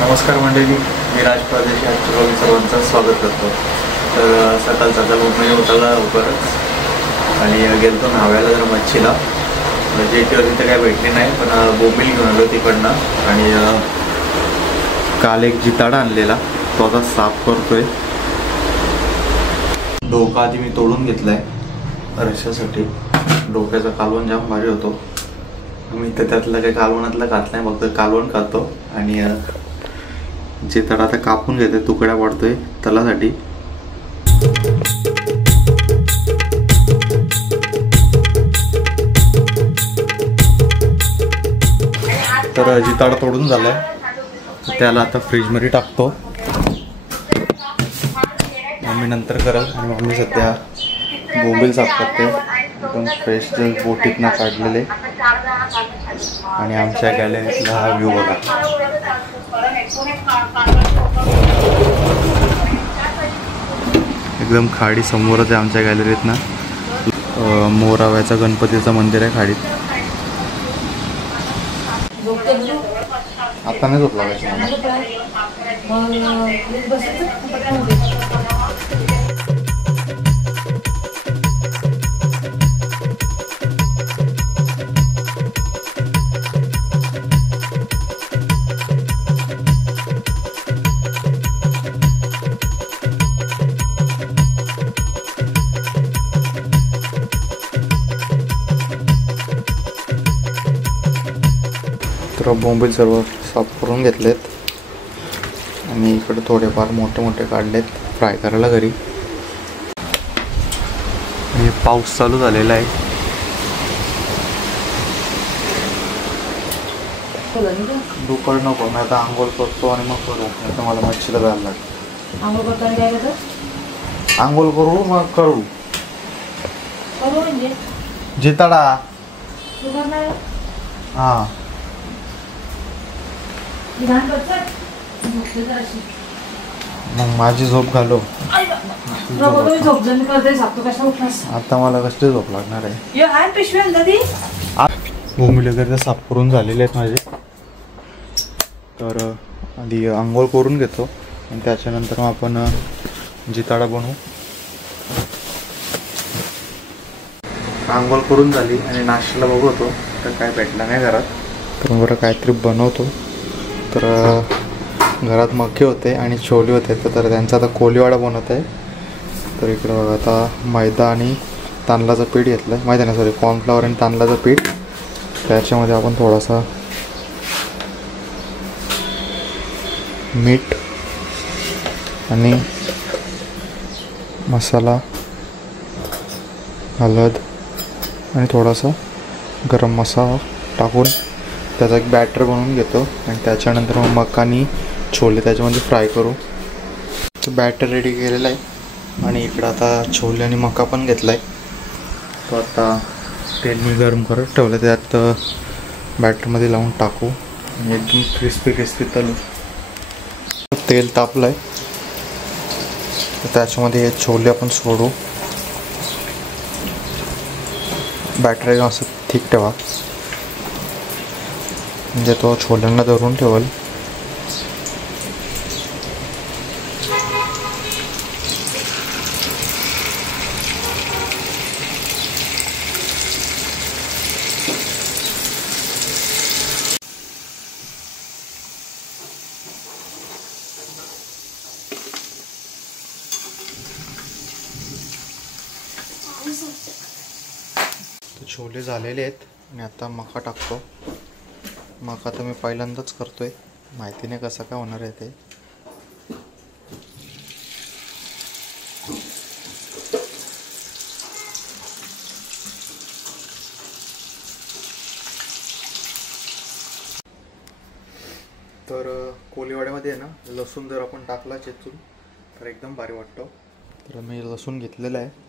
नमस्कार मंडळी, मी राज परदेशी आजच्या मी सर्वांचं स्वागत करतो. तर सकाळ म्हणजे होताला लवकरच आणि गेलतो न्हाव्याला जर मच्छीला. जेटीवर तिथे काय भेटली नाही, पण बोंबील घेऊन आलो तिकडनं. आणि काल एक जिताडा आणलेला तो आता साफ करतोय. डोका आधी मी तोडून घेतलाय रश्श्यासाठी. डोक्याचा कालवण जाम भारी होतो. मी तर त्यातलं काही कालवणातलं खात नाही, फक्त कालवण खातो. आणि जिताडा आता कापून घेते, तुकड्या पडतोय तलासाठी. तर जिताडा तोडून झालाय, त्याला आता फ्रीजमध्ये टाकतो. मम्मी नंतर करल. आणि मम्मी सध्या बोंबील साफ करते, एकदम फ्रेश बोटीतनं काढलेले. आणि आमच्या गॅलरीतला हा व्ह्यू बघा. एकदम खाडी समोरच आहे आमच्या गॅलरीतनं. मोराव्याचा गणपतीचं मंदिर आहे खाडीत. आता नाही झोप लागायची बोंबील सर्व साफ करून घेतलेत. आणि इकडे थोडेफार मोठे मोठे काढलेत फ्राय करायला घरी. आणि पाऊस चालू झालेला आहे. दुपार नको, मी आता आंघोळ करतो आणि मग करू. आता मला मच्छीला जायला लागेल. आंघोळ करू मग करू. जिताडा हा मग माझी झोप घालो. आता मला कसली झोप लागणार आहे. बोंबील वगैरे साफ करून झालेले आहेत माझे. तर आधी आंघोळ करून घेतो आणि त्याच्यानंतर मग आपण जिताडा बनवू. आंघोळ करून झाली आणि नाश्त्याला बघतो तर काय भेटलं नाही घरात. तर बरं काहीतरी बनवतो. तर घरात मक्के होते आणि छोले होते, तर त्यांचा आता कोलीवाडा बनवत आहे. तर इकडं बघा, आता मैदा आणि तांदळाचं पीठ घेतलं. मैदा नाही, सॉरी, कॉर्नफ्लॉवर आणि तांदळाचं पीठ. त्याच्यामध्ये आपण थोडासा मीठ आणि मसाला, हळद आणि थोडासा गरम मसाला टाकून त्याचा एक बॅटर बनवून घेतो. आणि त्याच्यानंतर मग मका आणि छोले त्याच्यामध्ये फ्राय करू. तो बॅटर रेडी केलेला आहे. आणि इकडं आता छोले आणि मका पण घेतला आहे. तो आता तेल मी गरम करत ठेवलं, त्यात बॅटरमध्ये लावून टाकू आणि एकदम क्रिस्पी क्रिस्पी तळू. तेल तापलं आहे, तर त्याच्यामध्ये हे छोले आपण सोडू. बॅटर एकदम असं थिक ठेवा, म्हणजे तो छोल्यांना धरून ठेवल. छोले झालेले आहेत आणि आता मका टाकतो. मका तर मी पहिल्यांदाच करतोय, माहिती नाही कसं काय होणार आहे ते. तर कोलीवाड्यामध्ये आहे ना, लसूण जर आपण टाकला चेचून तर एकदम भारी वाटतो. तर मी लसूण घेतलेला आहे.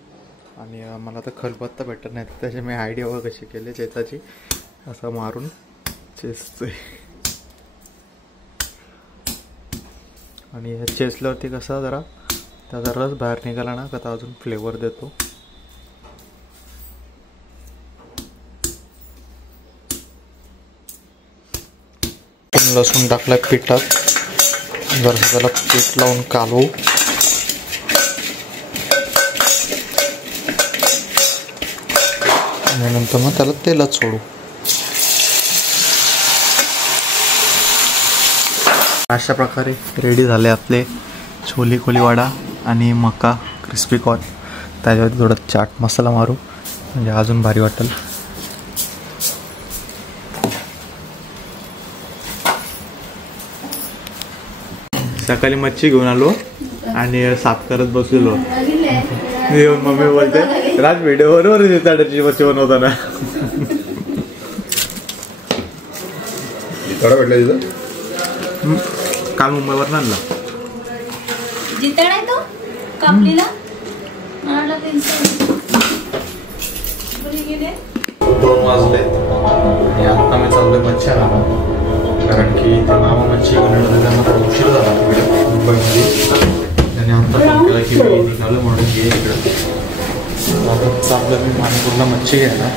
आणि मला तर खलबत्ता भेटत नाही, त्याची मी आयडिया बघ कशी केली चेचाची. असा मारून चेचतोय. आणि ह्या चेचल्यावरती कसा जरा त्याचा रस बाहेर निघाला ना का अजून फ्लेवर देतो. लसूण टाकला पिठात जरासं त्याला पीठ लावून कालवू. आणि नंतर मग त्याला तेलात सोडू. अशा प्रकारे रेडी झाले आपले छोले कोलीवाडा आणि मका क्रिस्पी कॉर्न. त्याच्यावरती थोडा चाट मसाला मारू म्हणजे अजून भारी वाटेल. सकाळी मच्छी घेऊन आलो आणि साफ करत बसलेलो. येऊन मम्मी बोलते राज व्हिडिओ बरोबर ताटाची मच्छी बनवताना. भेटला तिथं काल मुंबईवर आणला. तो कापलेला 2 वाजले आणि आता मी चाललोय मच्छी आणायला. कारण की ते मामा मच्छी घेऊन येणार त्यांना थोडा उशीर झाला तिकडे मुंबईमध्ये. त्याने आता फोन केला की मी निघालो म्हणून घे इकडे. आता चाललं मी माणपूरला मच्छी घ्यायला.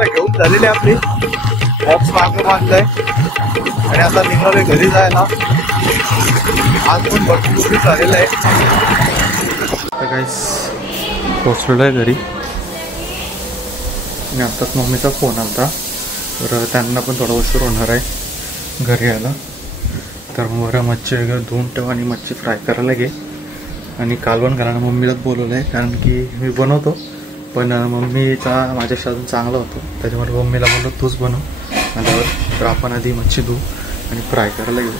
घेऊन झालेली आपली बॉक्स मागं बांधलाय आणि आता निघालोय घरी जायला. आज पण भरपूर झालेलं आहे. काहीच पोचलेलं आहे घरी आणि आत्ताच मम्मीचा फोन आला तर त्यांना पण थोडा उशीर होणार आहे घरी यायला. तर मग बरं मच्छी वगैरे धुवून ठेवा आणि मच्छी फ्राय करायला घे आणि कालवण करायला मम्मीलाच बोलवलं आहे. कारण की मी बनवतो पण मम्मीचा माझ्याशी अजून चांगला होतो त्याच्यामुळे मम्मीला बोललो तूच बनव आल्यावर. तर आपण आधी मच्छी धुवू आणि फ्राय करायला घेऊ.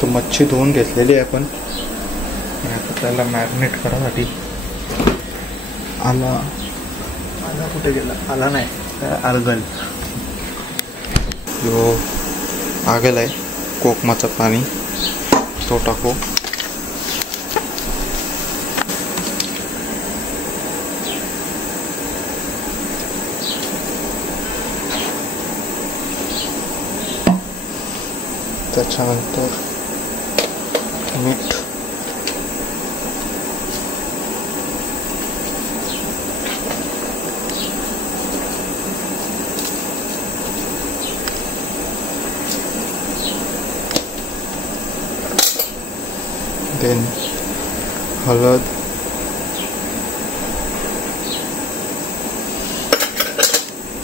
तर मच्छी धुवून घेतलेली आहे आपण आणि आता त्याला मॅरिनेट करायसाठी आला कुठे गेला आला नाही आलगल जो आगल आहे कोकमाचं पाणी तो टाकू. त्याच्यानंतर मीठ देन हळद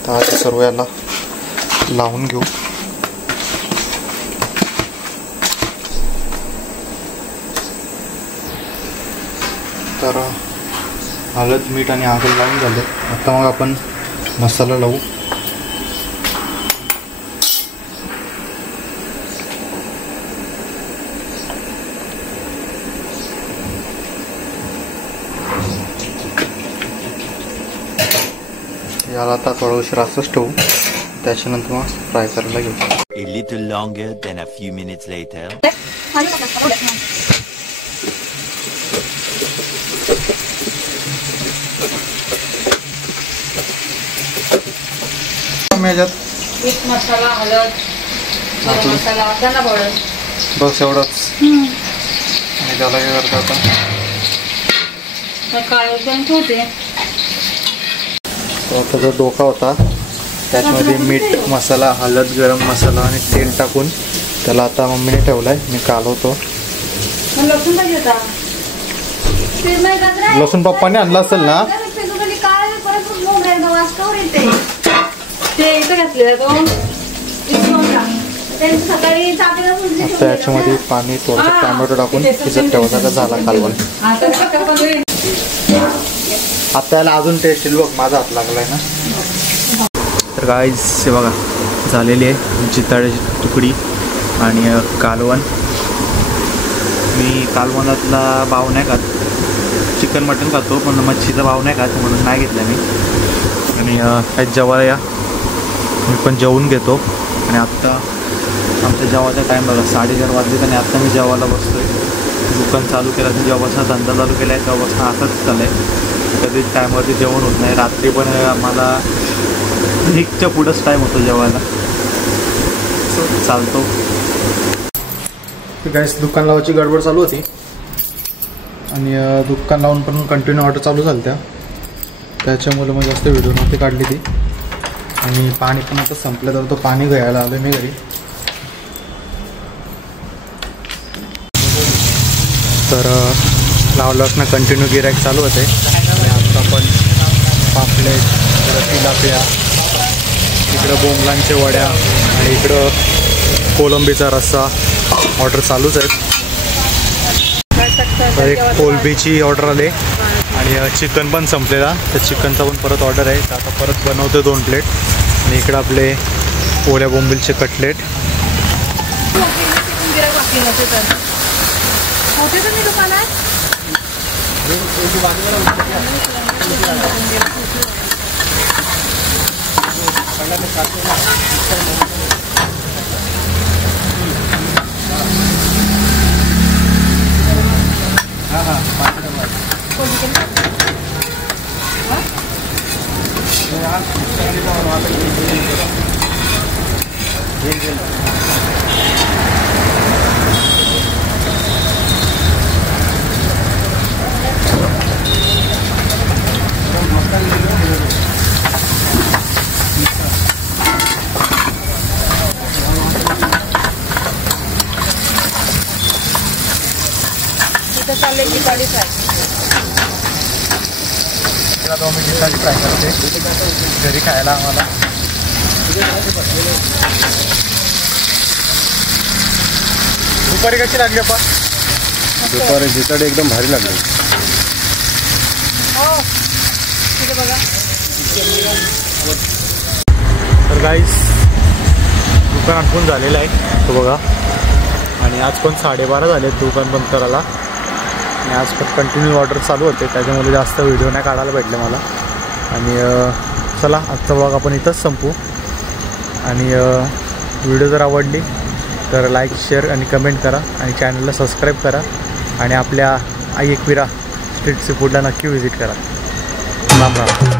तर सर्व याला लावून घेऊ. तर हळद मीठ आणि आगल लावून झालं. आता मग आपण मसाला लावू. याला आता थोडा उशीर असंच ठेवू त्याच्यानंतर मग फ्राय करायला घेऊ. A little longer than a few minutes later. मीठ मसाला हळद मसाला धना पावडर बस एवढंच. आणि त्याला काय करतो आता काळवण ठेवते. आता जो डोका होता त्याच्यामध्ये मीठ मसाला हळद गरम मसाला आणि तेल टाकून त्याला आता मम्मीने ठेवलाय. मी कालवतो. लसूण पाहिजे होता. लसूण पप्पाने आणला असेल ना. आता याच्यामध्ये पाणी थोडंसं टोमॅटो टाकून भिजत ठेवता झाला कालवण. आता याला अजून टेस्ट येईल बघ. माझा हात लागलाय ना. तर गाईज हे बघा झालेली आहे जिताड्याची तुकडी आणि कालवण. मी कालवणातला भाव नाही खात. चिकन मटन खातो पण मच्छीचा भाव नाही खात म्हणून नाही घेतला मी. आणि काही जेवायला या. मी पण जेवून घेतो. आणि आत्ता आमच्या जेवायचा टाईम बघा 4:30 वाजले आणि आत्ता मी जेवायला बसतो आहे. दुकान चालू केलं जेव्हापासून धंदा चालू केला आहे तेव्हापासून असंच चाललं आहे. कधीच टाईमवरती जेवण होत नाही. रात्री पण आम्हाला 1च्या पुढंच टाईम होतो जेवायला. चालतो. गाईस दुकान लावायची गडबड चालू होती आणि दुकान लावून पण कंटिन्यू ऑर्डर चालू झाल्या त्या, त्याच्यामुळे मग जास्त व्हिडिओ नव्हती काढली ती. आणि पाणी पण आता संपलं तर तो पाणी घ्यायला आलो मी घरी. तर लावलंच ना कंटिन्यू गिराईक चालू होते. आणि आता पण पापलेट, इकडं तिलापिया, इकडं बोंबलांच्या वड्या आणि इकडं कोलंबीचा रस्सा ऑर्डर चालूच आहेत. तर एक कोलंबीची ऑर्डर आले आणि चिकन पण संपलेला, तर चिकनचा पण परत ऑर्डर आहे. तर आता परत बनवतो 2 प्लेट. आणि इकडं आपले ओल्या बोंबीलचे कटलेट. चालले गीताली फ्राय. तो मी गीताली फ्राय करते घरी खायला आम्हाला. दुपारी कशी लागली आपण? दुपारी गीताडी एकदम भारी लागली. हो तिथे बघा. तर गाईस दुकान आटपून झालेलं आहे तो बघा. आणि आज पण 12:30 झाले दुकान बंद करायला. आणि आज पण कंटिन्यू ऑर्डर चालू होते, त्याच्यामुळे जास्त व्हिडिओ नाही काढायला भेटले मला. आणि चला आजचा व्लॉग आपण इथंच संपू. आणि व्हिडिओ जर आवडली तर लाईक, शेअर आणि कमेंट करा. आणि चॅनलला सबस्क्राईब करा. आणि आपल्या आई एकविरा स्ट्रीट सी फूडला नक्की व्हिजिट करा. राम राम.